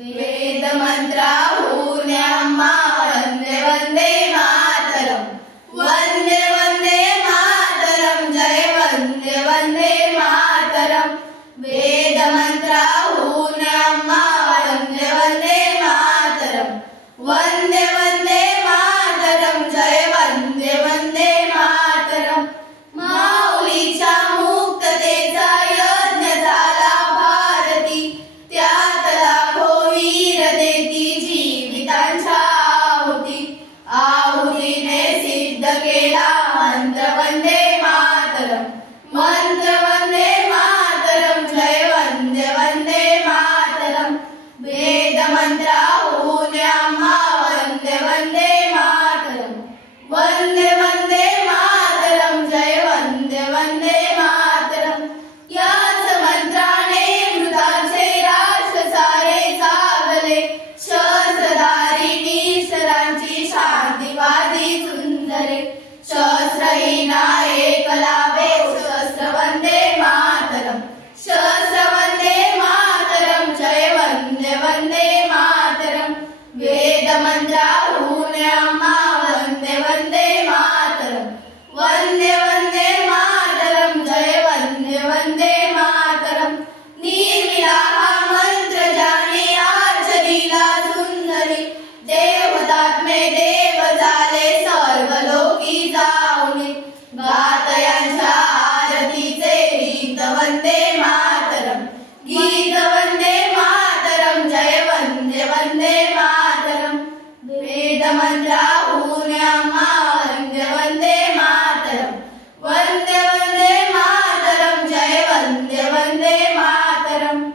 वेद मंत्राहून अम्मा वंदे वंदे मातरम, वंदे वंदे मातरम, जय वंदे वंदे मातरम। वेद मंत्राहून अम्मा वंदे वंदे मातरम, वंदे वंदे मातरम, जय वंदे वंदे मातरम। माऊलीच्या मुक्ततेचा यज्ञ झाला भारती, त्यात लाखो वीर देती जीवितांच्या आहुती, आहुतीने सिद्ध केला मंत्र वंदे मातरम, मंत्र वंदे मातरम, जय वंदे वंदे मातरम। वेद मंत्राहून अम्मा वंदे वंदे मातरम, वंदे वंदे मातरम, जय वंदे वंदे मातरम। याच मंत्राने मृतांचे राष्ट्र सारे जागले, शस्त्रधारी निशरांची शांतीवादी सुंदरे, शस्त्रहीना एकलावे शस्त्र वंदे मातरम, शस्त्र वंदे मातरम, जय वंदे वंदे मातरम। वेद मंत्राहून अम्मा वंदे वंदे मातरम, वंदे वंदे मातरम, जय वंदे वंदे मातरम। निर्मिला हा मंत्र ज्याने आचरिला सुंदरी, देवतात्मे देव झाले स्वर्गलोकी जाऊनी, गातयांच्या आरतीचे गीत वंदे मातरम, गीत वंदे मातरम, जय वंदे वंदे मातरम। वेद मंत्राहून अम्मा वंदे वंदे मातरम, वंदे वंदे मातरम, जय वंदे वंदे मातरम।